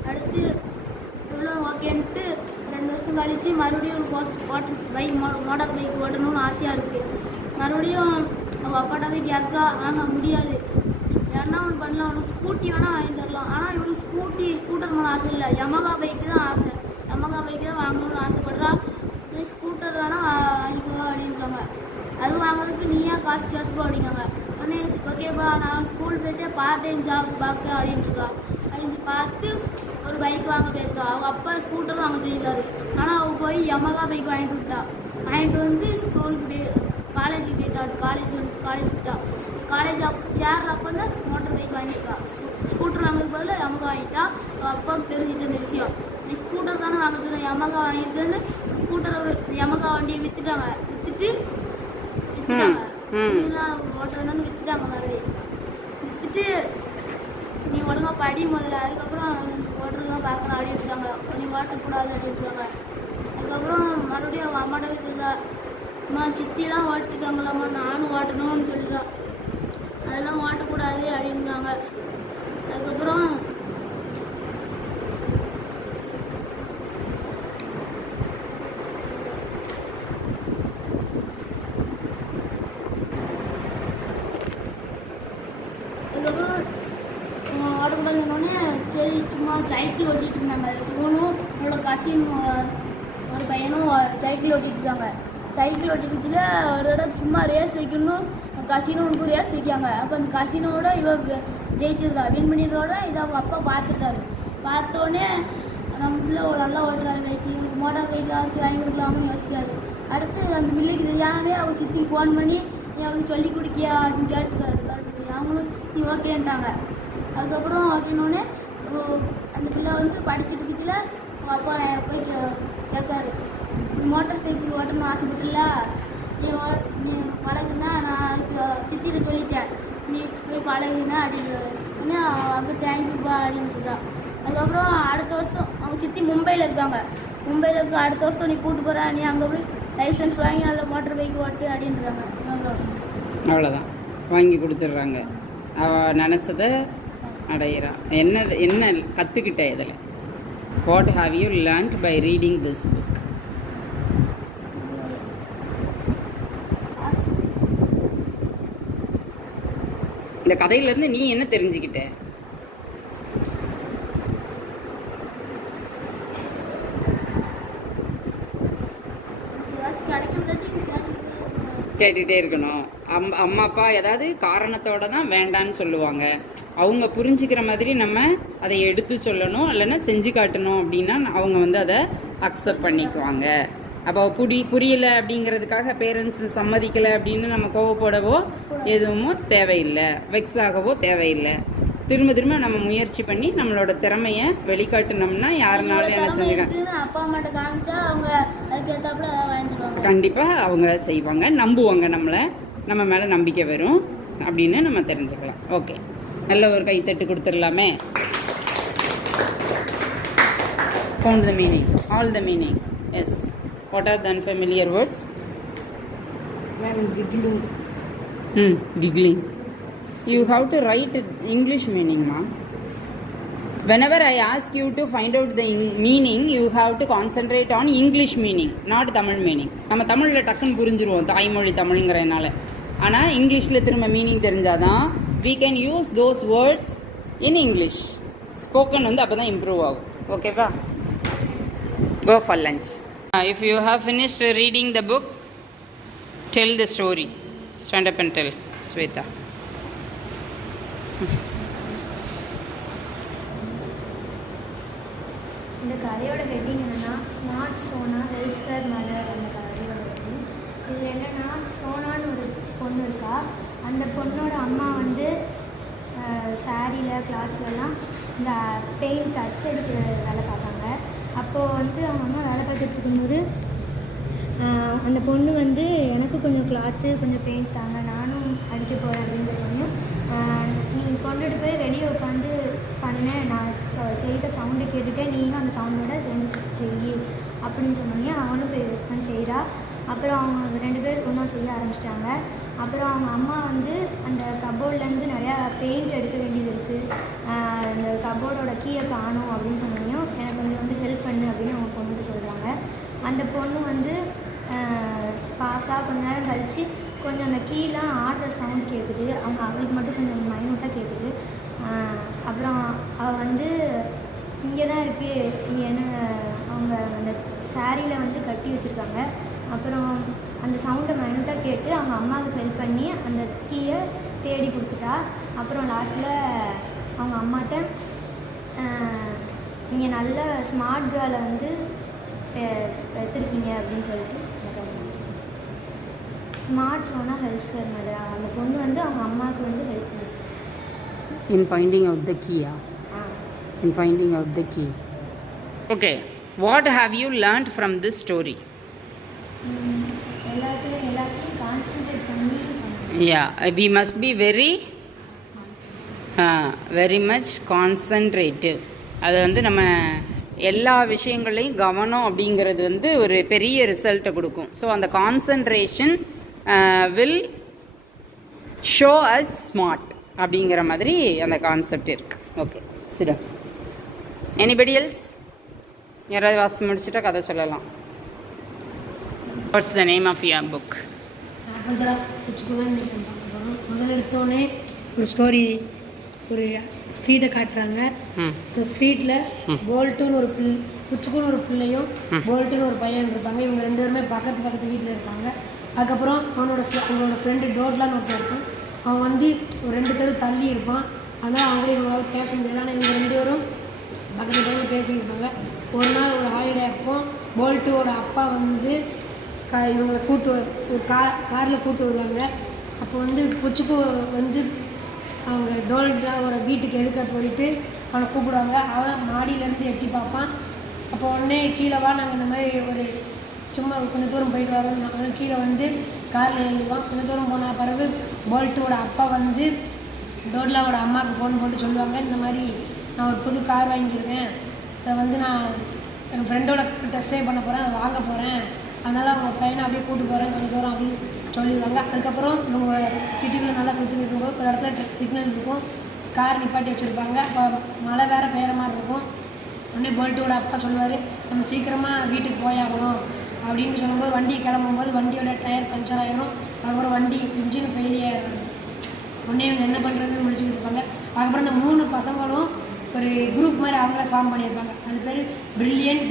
அடுத்து இவ்வளோ ஓகேன்ட்டு 2 வருஷம் கழிச்சு மறுபடியும் பைக் மோட்டார் பைக் ஓட்டணும்னு ஆசையாக இருக்குது. மறுபடியும் அவங்க அப்பாட்ட போய் கேட்க முடியாது. ஏன்னா ஒன்று பண்ணலாம், அவனுக்கு ஸ்கூட்டி வேணால் வாங்கி தரலாம். ஆனால் இவனுக்கு ஸ்கூட்டர் மேலே ஆசை இல்லை, யமகா பைக்கு தான் ஆசை. யமகா பைக்கு தான் வாங்கணும்னு ஆசைப்படுறா. ஸ்கூட்டர் வேணால் வாங்கிக்கோ அப்படின்றாங்க. அது வாங்குறதுக்கு நீயா காசு சேர்த்துக்கோ அப்படிங்காங்க. உடனே ஓகேப்பா நான் ஸ்கூல் போய்ட்டு பார்ட் டைம் ஜாப் பார்க்க அப்படின்ட்டுருக்கா. அப்படின்னு பார்த்து ஒரு பைக் வாங்க போயிருக்கா. அவங்க அப்பா ஸ்கூட்டர் வாங்க சொல்லியிருக்காரு. ஆனால் அவள் போய் யமகா பைக் வாங்கிட்டு வந்து ஸ்கூலுக்கு காலேஜுக்கு போயிட்டா. காலேஜ் விட்டா. காலேஜ் சேர்றப்போ தான் மோட்டர் பைக் வாங்கியிருக்கா. ஸ்கூட்டர் வாங்குறதுக்கு பதில் யமகா வாங்கிட்டா. அவள் அப்பாவுக்கு தெரிஞ்சிட்டு இந்த விஷயம். நீ ஸ்கூட்டர் தானே வாங்க சொன்ன, யமகா வாங்கிட்டுன்னு யமகா வண்டியை விற்றுட்டாங்க. ஓட்டுறேன்னு விற்றுட்டாங்க. மறுபடியும் விற்றுட்டு நீ ஒழுங்காக படி முதல்ல, அதுக்கப்புறம் ஓட்டுறதுலாம் பார்க்கணும் அப்படின்ட்டாங்க. நீ ஓட்டக்கூடாது அப்படின்ட்டாங்க. அதுக்கப்புறம் மறுபடியும் அவங்க அம்மாட்டவே சொல்லுதா, அம்மா சித்திலாம் ஓட்டிருக்காங்களாம்மா நானும் ஓட்டணும்னு சொல்லிடுறான். அதெல்லாம் ஓட்டக்கூடாது அப்படின்னாங்க. அதுக்கப்புறம் ஓடக்கூடாதுன்னொடனே சரி சும்மா சைக்கிள் ஓட்டிகிட்டு இருந்தாங்க. இவனும் அவளோட கசின் ஒரு பையனும் சைக்கிள் ஓட்டிகிட்டு இருக்காங்க. சைக்கிள் ஓட்டிக்கிச்சில் ஒரு தடவை சும்மா ரேஸ் வைக்கணும், கசினோனுக்கு ரேஸ் வைக்காங்க. அப்போ அந்த கசினோட இவ ஜெயிச்சிருக்கா, வின் பண்ணிடுறோட இதை அவங்க அப்பா பார்த்துட்டாரு. பார்த்தோன்னே நம்ம பிள்ளை நல்லா ஓட்டுறாங்க பைக்கு, இவங்களுக்கு மோட்டார் பைக்காச்சும் வாங்கி கொடுக்கலாம்னு யோசிக்காரு. அடுத்து அந்த பிள்ளைக்கு தெரியாமல் அவங்க சித்திக்கு ஃபோன் பண்ணி நீ அவளுக்கு சொல்லி கொடுக்கியா அப்படின்னு கேட்டுருக்காரு. அவங்களும் சித்தி ஓகேன்ட்டாங்க. அதுக்கப்புறம் ஓகேனோடனே அந்த பிள்ளை வந்து படிச்சுட்டு இருந்துச்சுல அவங்க அப்பா போய் கேட்காரு, மோட்டார் சைக்கிள் ஓட்டணும்னு ஆசைப்பட்டுல, நீ பழகுனா நான் அதுக்கு சித்தியில சொல்லிட்டேன், நீ போய் பழகுனா அப்படின்றாரு. இன்னும் அவங்க தேங்க்யூப்பா அப்படின்னு இருக்கா. அதுக்கப்புறம் அடுத்த வருஷம் அவங்க சித்தி மும்பையில் இருக்காங்க. மும்பையில் இருக்க அடுத்த வருஷம் நீ கூப்பிட்டு போகிறா, நீ அங்கே போய் லைசன்ஸ் வாங்கி நல்ல மோட்டர் பைக் ஓட்டு அப்படின்றாங்க. அவ்வளோதான், வாங்கி கொடுத்துட்றாங்க. அவள் நினச்சதை அடையிறான். என்ன கற்றுக்கிட்ட இதில்? What have you learned by reading this book? இந்த கதையிலேருந்து நீ என்ன தெரிஞ்சுக்கிட்ட? கேட்டுகிட்டே இருக்கணும். அம்மா அப்பா ஏதாவது காரணத்தோட தான் வேண்டான்னு சொல்லுவாங்க. அவங்க புரிஞ்சுக்கிற மாதிரி நம்ம அதை எடுத்து சொல்லணும், இல்லைன்னா செஞ்சு காட்டணும். அப்படின்னா அவங்க வந்து அதை அக்செப்ட் பண்ணிக்குவாங்க. அப்போ புரியலை அப்படிங்கிறதுக்காக பேரண்ட்ஸ் சம்மதிக்கலை அப்படின்னு நம்ம கோவப்படவோ எதுவும் தேவையில்லை, வெக்ஸ் ஆகவோ தேவையில்லை. திரும்ப நம்ம முயற்சி பண்ணி நம்மளோட திறமையை வெளிக்காட்டினோம்னா யாருனாலும் என்ன செஞ்சுக்காங்க, கண்டிப்பாக அவங்க செய்வாங்க, நம்புவாங்க, நம்ம மேலே நம்பிக்கை வரும் அப்படின்னு நம்ம தெரிஞ்சுக்கலாம். ஓகே, நல்ல ஒரு கைத்தட்டு கொடுத்துடலாமே. Found the meaning, all the meaning. Yes. What are the unfamiliar words? Giggling. Giggling. You have to write English meaning, ma. Whenever I ask you to find out the meaning, you have to concentrate on English meaning, not Tamil meaning. நம்ம தமிழில் டக்குன்னு புரிஞ்சிருவோம், தாய்மொழி தமிழ்ங்கிறதுனால. ஆனால் இங்கிலீஷில் திரும்ப meaning தெரிஞ்சாதான் we can use those words in English. Spoken வந்து அப்போ தான் இம்ப்ரூவ் ஆகும். ஓகேவா? Go for lunch. If you have finished reading the book, tell the story. Stand up and tell, Sweta. இந்த கதையோட ஹெட்டிங் என்னென்னா ஸ்மார்ட் சோனா ஹெல்ஸ்கர் மதர். அந்த கதையோட ஹெட்டிங் இது என்னென்னா, சோனான்னு ஒரு பொண்ணு இருக்கா. அந்த பொண்ணோட அம்மா வந்து சாரியில் கிளாத்ஸ்லாம் இந்த பெயிண்ட் அச்சடிக்கிற வேலை பார்ப்பாங்க. அப்போது வந்து அவங்க அம்மா வேலை பார்த்துட்டு இருக்கும்போது அந்த பொண்ணு வந்து எனக்கு கொஞ்சம் கிளாத்து கொஞ்சம் பெயிண்ட் தாங்க, நானும் அடிக்க போகிறேன் அப்படின்ற பொண்ணு, நீ கொண்டுட்டு போய் வெளியே உட்காந்து பண்ணேன், நான் செய்கிற சவுண்டு கேட்டுட்டு நீங்களும் அந்த சவுண்டோட சேர்ந்து செய் அப்படின்னு சொன்னோன்னே அவனும் போய் உட்காந்து செய்கிறா. அப்புறம் அவங்க 2 பேர் ஒன்றா செய்ய ஆரம்பிச்சிட்டாங்க. அப்புறம் அவங்க அம்மா வந்து அந்த கபோர்ட்லேருந்து நிறையா பெயிண்ட் எடுக்க வேண்டியது இருக்குது, அந்த கபோர்டோட கீயை காணும் அப்படின்னு சொன்னோம். எனக்கு கொஞ்சம் வந்து ஹெல்ப் பண்ணு அப்படின்னு அவங்க பொண்ணுட்டு சொல்கிறாங்க. அந்த பொண்ணு வந்து பார்த்தா கொஞ்ச நேரம் கழித்து கொஞ்சம் அந்த கீலாம் ஆடுற சவுண்ட் கேட்குது. அவளுக்கு மட்டும் கொஞ்சம் மைனூட்டாக கேட்குது. அப்புறம் அவள் வந்து இங்கே தான் இருக்குது, இங்கே என்ன அவங்க அந்த சாரியில் வந்து கட்டி வச்சுருக்காங்க. அப்புறம் அந்த சவுண்டை மைனூட்டாக கேட்டு அவங்க அம்மாவுக்கு ஹெல்ப் பண்ணி அந்த கீயை தேடி கொடுத்துட்டா. அப்புறம் லாஸ்ட்டில் அவங்க அம்மாட்ட நீங்கள் நல்ல ஸ்மார்ட் கேர்ளை வந்து எடுத்துருக்கீங்க அப்படின்னு சொல்லிட்டு ஸ்மார்ட் சோனா ஹெல்ப்ஸ் மேலே அந்த பொண்ணு வந்து அவங்க அம்மாவுக்கு வந்து ஹெல்ப் பண்ணுது. In finding out the key. In finding out the key. Okay. What have you learnt from this story? எல்லாத்தையும் கான்சென்ட்ரேட் பண்ணி Yeah, we must be very much concentrative. அது வந்து நம்ம எல்லா விஷயங்களையும் கவனம் அப்படிங்கிறது வந்து ஒரு பெரிய ரிசல்ட்டை கொடுக்கும். ஸோ அந்த concentration will show as smart அப்படிங்கிற மாதிரி அந்த கான்செப்ட் இருக்குது. ஓகே, சிடம். Anybody else? யாராவது வாசி முடிச்சுட்டா கதை சொல்லலாம். What's the name of your book? முதல்ல எடுத்தோடனே ஒரு ஸ்டோரி, ஒரு ஸ்ட்ரீட்டை காட்டுறாங்க. இந்த ஸ்ட்ரீட்டில் போல்ட்டுன்னு ஒரு குச்சுக்குன்னு ஒரு பிள்ளையும் போல்ட்டுன்னு ஒரு பையன் இருப்பாங்க. இவங்க 2 பேருமே பக்கத்து வீட்டில் இருப்பாங்க. அதுக்கப்புறம் அவங்களோட ஃப்ரெண்டு டோட்லான்னு ஒருத்தர் இருப்பான். அவன் வந்து ஒரு 2 தெரு தள்ளி இருப்பான். அதனால் அவங்களே இவங்களால பேச முடியாது. ஆனால் இவங்க 2 பேரும் பக்கத்தில் பேசியிருப்பாங்க. ஒரு நாள் ஒரு ஹாலிடே அப்போ போல்ட்டோட அப்பா வந்து இவங்களை ஒரு காரில் கூப்பிட்டு வருவாங்க. அப்போ வந்து குச்சுக்கு வந்து அவங்க டோல்டாக ஒரு வீட்டுக்கு எடுக்க போயிட்டு அவனை கூப்பிடுவாங்க. அவன் மாடியிலேருந்து எட்டி பார்ப்பான். அப்போ உடனே கீழே வா, நாங்கள் இந்த மாதிரி ஒரு சும்மா கொஞ்சம் தூரம் போயிட்டு வரோம். அவன் கீழே வந்து காரில் ஏறிடுவான். கொஞ்சம் தூரம் போன பிறகு போல்ட்டோட அப்பா வந்து டோட்லாவோட அம்மாவுக்கு ஃபோன் போட்டு சொல்லுவாங்க, இந்த மாதிரி நான் ஒரு புது கார் வாங்கியிருக்கேன், அதை வந்து நான் என் ஃப்ரெண்டோட டெஸ்ட் ட்ரைவ் பண்ண போகிறேன், அதை வாங்க போகிறேன், அதனால் அவங்க பையனை அப்படியே கூப்பிட்டு போகிறேன் கொஞ்சம் தூரம் அப்படின்னு சொல்லிடுவாங்க. அதுக்கப்புறம் இவங்க சிட்டிக்குள்ளே நல்லா சுற்றிக்கிட்டு இருக்கும்போது ஒரு இடத்துல சிக்னல் இருக்கும், கார் நிப்பாட்டி வச்சுருப்பாங்க. அப்போ மழை வேறு பெய்கிற மாதிரி இருக்கும். உடனே போல்ட்டோட அப்பா சொல்லுவார், நம்ம சீக்கிரமாக வீட்டுக்கு போயாகணும் அப்படின்னு சொல்லும்போது வண்டி கிளம்பும்போது வண்டியோட டயர் பஞ்சர் ஆகிரும். அதுக்கப்புறம் வண்டி இன்ஜின் ஃபெயிலியர் ஆகிடும். உடனே இவங்க என்ன பண்ணுறதுன்னு முடிச்சுக்கிட்டு இருப்பாங்க. அதுக்கப்புறம் இந்த 3 பசங்களும் ஒரு குரூப் மாதிரி அவங்கள ஃபார்ம் பண்ணியிருப்பாங்க. அது பேர் பிரில்லியன்ட்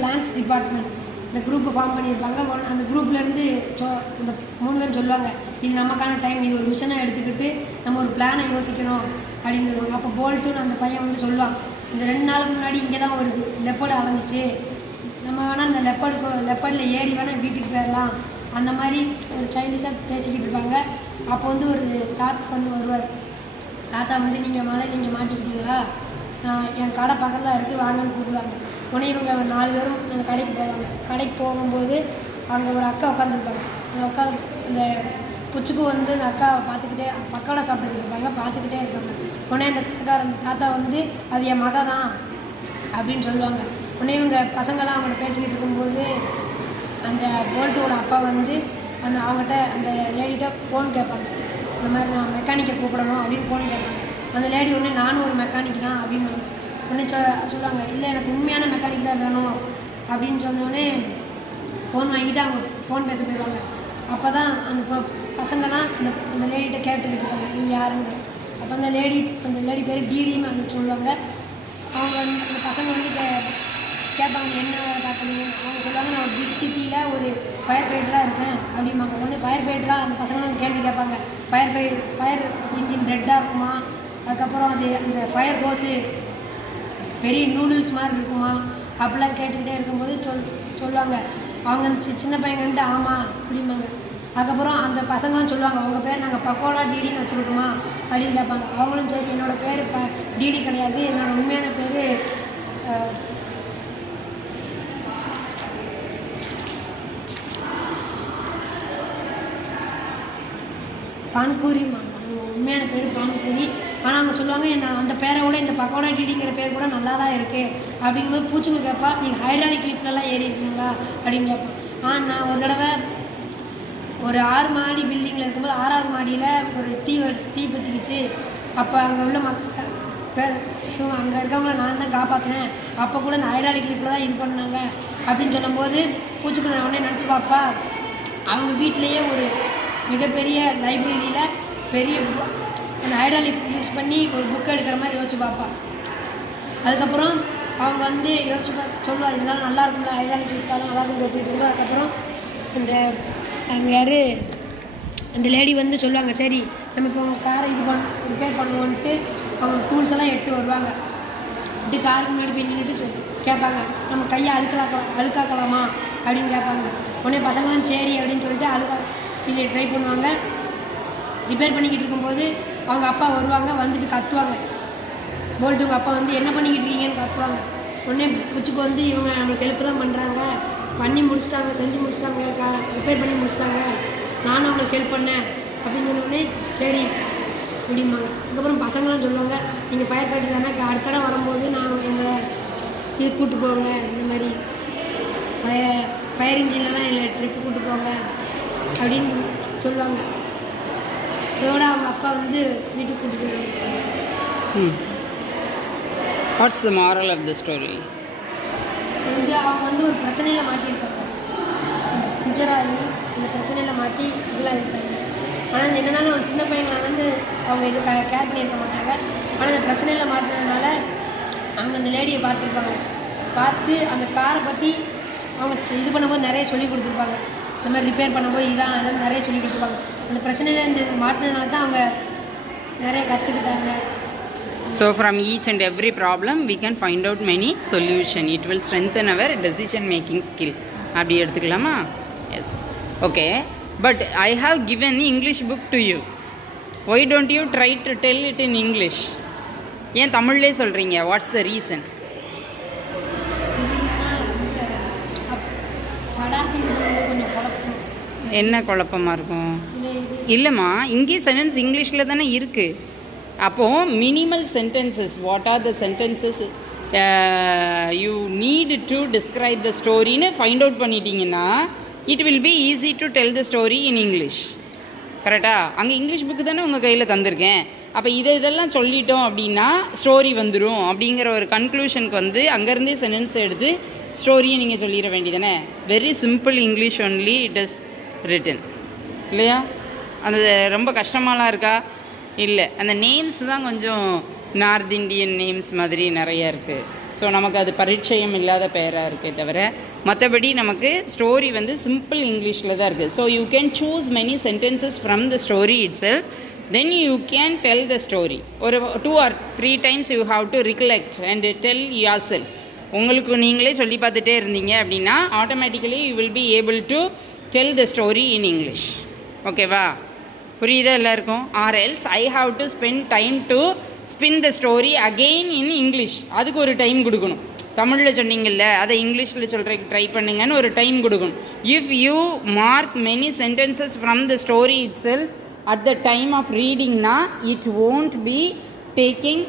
பிளான்ஸ் டிபார்ட்மெண்ட். இந்த குரூப்பை ஃபார்ம் பண்ணியிருப்பாங்க. அந்த குரூப்லேருந்து இந்த 3 பேரும் சொல்லுவாங்க, இது நமக்கான டைம், இது ஒரு மிஷனாக எடுத்துக்கிட்டு நம்ம ஒரு பிளானை யோசிக்கணும் அப்படின்னு சொல்லுவாங்க. அப்போ போல்ட்டுன்னு அந்த பையன் வந்து சொல்லுவான், இந்த 2 நாளுக்கு முன்னாடி இங்கே தான் ஒரு லெப்பர்டு அலைஞ்சிச்சு, நம்ம வேணால் இந்த லெப்பர்டில் ஏறி வேணால் வீட்டுக்கு போயிடலாம், அந்த மாதிரி ஒரு சைல்டிஷாக பேசிக்கிட்டு இருப்பாங்க. அப்போ வந்து ஒரு தாத்தா வந்து வருவார். தாத்தா வந்து நீங்கள் மாட்டிக்கிட்டீங்களா, என் கடை பக்கத்தில் இருக்குது வாங்கன்னு கூப்பிடுவாங்க. உடனே இவங்க 4 பேரும் அந்த கடைக்கு போவாங்க. கடைக்கு போகும்போது அங்கே ஒரு அக்கா உட்காந்துருப்பாங்க. அந்த அக்கா இந்த குச்சுக்கு வந்து அந்த அக்காவை பார்த்துக்கிட்டே பக்கோடா சாப்பிட்டுக்கிட்டு இருப்பாங்க, பார்த்துக்கிட்டே இருப்பாங்க. உடனே அந்த தாத்தா வந்து அது என் மக தான் அப்படின்னு சொல்லுவாங்க. உடனே இவங்க பசங்களாம் அவங்கள பேசிக்கிட்டு இருக்கும்போது அந்த போல்ட்டோட அப்பா வந்து அவங்ககிட்ட அந்த லேடிகிட்ட ஃபோன் கேட்பாங்க, இந்த மாதிரி நான் மெக்கானிக்கை கூப்பிடணும் அப்படின்னு ஃபோன் கேட்பாங்க. அந்த லேடி உடனே நானும் ஒரு மெக்கானிக் தான் அப்படின்னு உடனே சொல்லுவாங்க, இல்லை எனக்கு உண்மையான மெக்கானிக் தான் வேணும் அப்படின்னு சொன்னோடனே ஃபோன் வாங்கிட்டு அவங்க ஃபோன் பேச போயிடுவாங்க. அப்போ தான் அந்த பசங்கள்லாம் அந்த லேடிகிட்ட கேட்டுக்கிட்டு இருப்பாங்க, நீங்கள் யாருங்க. அப்போ அந்த லேடி பேர் டிடின்னு அவங்க சொல்லுவாங்க. அவங்க அந்த பசங்க வந்து கேட்பாங்க, என்ன பார்க்கணும். அவங்க சொல்லுவாங்க, நான் ஒரு பிக் சிட்டியில் ஒரு ஃபயர் ஃபைட்டராக இருக்கேன் அப்படிம்பாங்க. உடனே ஃபயர் ஃபைட்டராக அந்த பசங்களாம் கேள்வி கேட்பாங்க, ஃபயர் இன்ஜின் ரெட்டாக இருக்குமா, அதுக்கப்புறம் அது அந்த ஃபயர் கோஸு பெரிய நூடுல்ஸ் மாதிரி இருக்குமா அப்படிலாம் கேட்டுக்கிட்டே இருக்கும்போது சொல்லுவாங்க. அவங்க சின்ன பையன்கிட்ட ஆமாம் அப்படிம்பாங்க. அதுக்கப்புறம் அந்த பசங்களும் சொல்லுவாங்க, அவங்க பேர் நாங்கள் பக்கோடா டிடின்னு வச்சுருக்கோமா அப்படின்னு கேட்பாங்க. அவங்களும் சரி, என்னோடய பேர் டிடி கிடையாது, என்னோடய உண்மையான பேர் பான்கூரிம்பாங்க. அவங்க உண்மையான பேர் பான்கூரி, ஆனால் அவங்க சொல்லுவாங்க என்ன அந்த பேரை விட இந்த பக்கோடா டிடிங்கிற பேர் கூட நல்லா தான் இருக்குது. அப்படிங்கும்போது பூச்சிக்கு கேட்பா, நீங்கள் ஹைட்ராலிக் லிஃப்ட்லலாம் ஏறி இருக்கீங்களா அப்படின்னு கேட்பேன். நான் ஒரு தடவை ஒரு 6 மாடி பில்டிங்கில் இருக்கும்போது 6வது மாடியில் ஒரு தீ பற்றிக்கிச்சு. அப்போ அங்கே உள்ள அங்கே இருக்கவங்கள நான் தான் காப்பாற்றினேன். அப்போ கூட இந்த ஹைட்ராலிக் லிஃப்ட்டில் தான் இது பண்ணாங்க அப்படின்னு சொல்லும்போது பூச்சிக்குள்ள நான் உடனே நினச்சி பார்ப்பா, அவங்க வீட்டிலையே ஒரு மிகப்பெரிய லைப்ரரியில் பெரிய அந்த ஹைட்ராலிக் யூஸ் பண்ணி ஒரு புக் எடுக்கிற மாதிரி யோசிச்சு பார்ப்பா. அதுக்கப்புறம் அவங்க வந்து யோசிச்சு சொல்லுவாள், இதனால நல்லா இருக்கும்ல ஹைட்ராலிக் லிஃப்ட்டாலும் நல்லா இருக்கும் பேசிகிட்டு இருக்கும்போது. அதுக்கப்புறம் இந்த அங்கே யார் அந்த லேடி வந்து சொல்லுவாங்க, சரி நம்ம இப்போ உங்கள் காரை ரிப்பேர் பண்ணுவோன்ட்டு அவங்க டூல்ஸ் எல்லாம் எடுத்து வருவாங்க. இப்படி காருக்கு முன்னாடி போய் நின்றுட்டு கேட்பாங்க, நம்ம கையை அழுக்காக்கலாமா அப்படின்னு கேட்பாங்க. உடனே பசங்களாம் சரி அப்படின்னு சொல்லிட்டு இதை ட்ரை பண்ணுவாங்க. ரிப்பேர் பண்ணிக்கிட்டு இருக்கும்போது அவங்க அப்பா வருவாங்க, வந்துட்டு கத்துவாங்க. போல்ட்டுங்க அப்பா வந்து என்ன பண்ணிக்கிட்டு இருக்கீங்கன்னு கத்துவாங்க. உடனே பூச்சிக்கு வந்து இவங்க நம்மளுக்கு ஹெல்ப் தான் பண்ணுறாங்க, பண்ணி முடிச்சிட்டாங்க, செஞ்சு முடிச்சிட்டாங்க, ரிப்பேர் பண்ணி முடிச்சிட்டாங்க, நானும் அவங்களுக்கு ஹெல்ப் பண்ணேன் அப்படின்னு சொன்னோடனே சரி அப்படிம்பாங்க. அதுக்கப்புறம் பசங்களாம் சொல்லுவாங்க, நீங்கள் ஃபயர் ஃபைட்டர் தானே, அடுத்த தடவை வரும்போது நான் எங்களை இது கூப்பிட்டு போங்க, இந்த மாதிரி ஃபயர் இன்ஜின்லாம் இல்லை ட்ரிப்பு கூப்பிட்டு போங்க அப்படின்னு சொல்லுவாங்க. இதோட அவங்க அப்பா வந்து வீட்டுக்கு கூப்பிட்டு போயிடுவாங்க. What's the moral of the story? வந்து அவங்க வந்து ஒரு பிரச்சனையில் மாட்டியிருப்பாங்க, பஞ்சர் ஆகி அந்த பிரச்சனையில் மாட்டி இதெல்லாம் இருப்பாங்க. ஆனால் என்னன்னாலும் சின்ன பையங்களால வந்து அவங்க இது கேர் பண்ணியிருக்க மாட்டாங்க. ஆனால் அந்த பிரச்சனையில் மாட்டினதுனால அவங்க அந்த லேடியை பார்த்துருப்பாங்க. பார்த்து அந்த காரை பற்றி அவங்க இது பண்ணும்போது நிறைய சொல்லி கொடுத்துருப்பாங்க. இந்த மாதிரி ரிப்பேர் பண்ணும்போது இதான் அதெல்லாம் நிறைய சொல்லி கொடுத்துருப்பாங்க. அந்த பிரச்சனையில் இந்த மாட்டினதுனால தான் அவங்க நிறைய கற்றுக்கிட்டாங்க. So from each and every problem we can find out many solution. It will strengthen our decision making skill. அப்படி எடுத்துக்கலாமா? Yes. Okay. But I have given English book to you. Why don't you try to tell it in English? ஏன் தமிழ்லே சொல்கிறீங்க? What's the reason? என்ன குழப்பமாக இருக்கும்? இல்லைம்மா, இங்கே sentence இங்கிலீஷில் தானே இருக்குது. அப்போது minimal sentences, what are the sentences you need to describe the ஸ்டோரின்னு ஃபைண்ட் அவுட் பண்ணிட்டீங்கன்னா it will be easy to tell the story in English. கரெக்டாக? அங்கே இங்கிலீஷ் புக்கு தானே உங்கள் கையில் தந்திருக்கேன். அப்போ இதெல்லாம் சொல்லிட்டோம் அப்படின்னா ஸ்டோரி வந்துடும் அப்படிங்கிற ஒரு கன்க்ளூஷனுக்கு வந்து அங்கேருந்தே சென்டென்ஸ் எடுத்து ஸ்டோரியை நீங்கள் சொல்லிட வேண்டியதானே. Very simple English only it is written, இல்லையா? அந்த ரொம்ப கஷ்டமாலாம் இருக்கா? இல்லை. அந்த நேம்ஸ் தான் கொஞ்சம் நார்த் இண்டியன் நேம்ஸ் மாதிரி நிறையா இருக்குது. ஸோ நமக்கு அது பரிச்சயம் இல்லாத பேராக இருக்கே தவிர மற்றபடி நமக்கு ஸ்டோரி வந்து சிம்பிள் இங்கிலீஷில் தான் இருக்குது. So you can choose many sentences from the story it self, then you can tell the story. ஒரு 2 or 3 times you have to recollect and tell your self. உங்களுக்கு நீங்களே சொல்லி பார்த்துட்டே இருந்தீங்க அப்படின்னா automatically you will be able to tell the story in English. ஓகேவா? புரியுதா எல்லாருக்கும்? Or else I have to spend time to spin the story again in English. அதுக்கு ஒரு டைம் கொடுக்கணும். தமிழில் சொன்னீங்கல்ல, அதை இங்கிலீஷில் சொல்கிறதுக்கு ட்ரை பண்ணுங்கன்னு ஒரு டைம் கொடுக்கணும். If you mark many sentences from the story itself at the time of ரீடிங்னா it won't be taking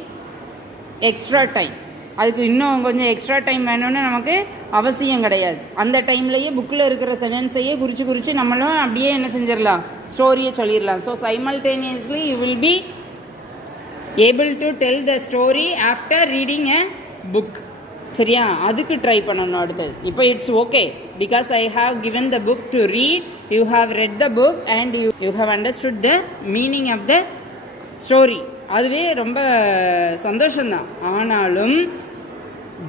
extra time. அதுக்கு இன்னும் கொஞ்சம் எக்ஸ்ட்ரா டைம் வேணும்னு நமக்கு அவசியம் கிடையாது. அந்த டைம்லேயே புக்கில் இருக்கிற சென்டென்ஸையே குறித்து நம்மளும் அப்படியே என்ன செஞ்சிடலாம், ஸ்டோரியை சொல்லிடலாம். So simultaneously you will be able to tell the story after reading a book. சரியா? அதுக்கு ட்ரை பண்ணணும் அடுத்தது. இப்போ it's okay because I have given the book to read, you have read the book and you have understood the meaning of the story. அதுவே ரொம்ப சந்தோஷம்தான். ஆனாலும்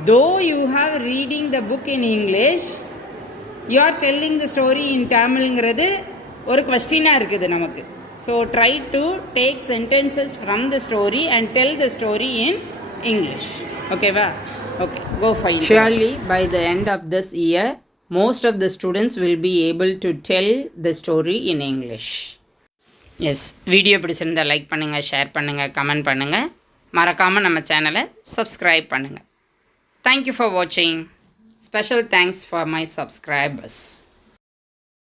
though you have reading the book in English, you are telling the story in Tamilங்கிறது ஒரு கொஸ்டினாக இருக்குது நமக்கு. So try to take sentences from the story and tell the story in English. Okay va? Okay, go file. Surely by the end of this year most of the students will be able to tell the story in English. Yes, video பிடிச்சிருந்தால் like பண்ணுங்கள், share பண்ணுங்கள், comment பண்ணுங்கள். மறக்காமல் நம்ம சேனலை subscribe பண்ணுங்கள். Thank you for watching. Special thanks for my subscribers.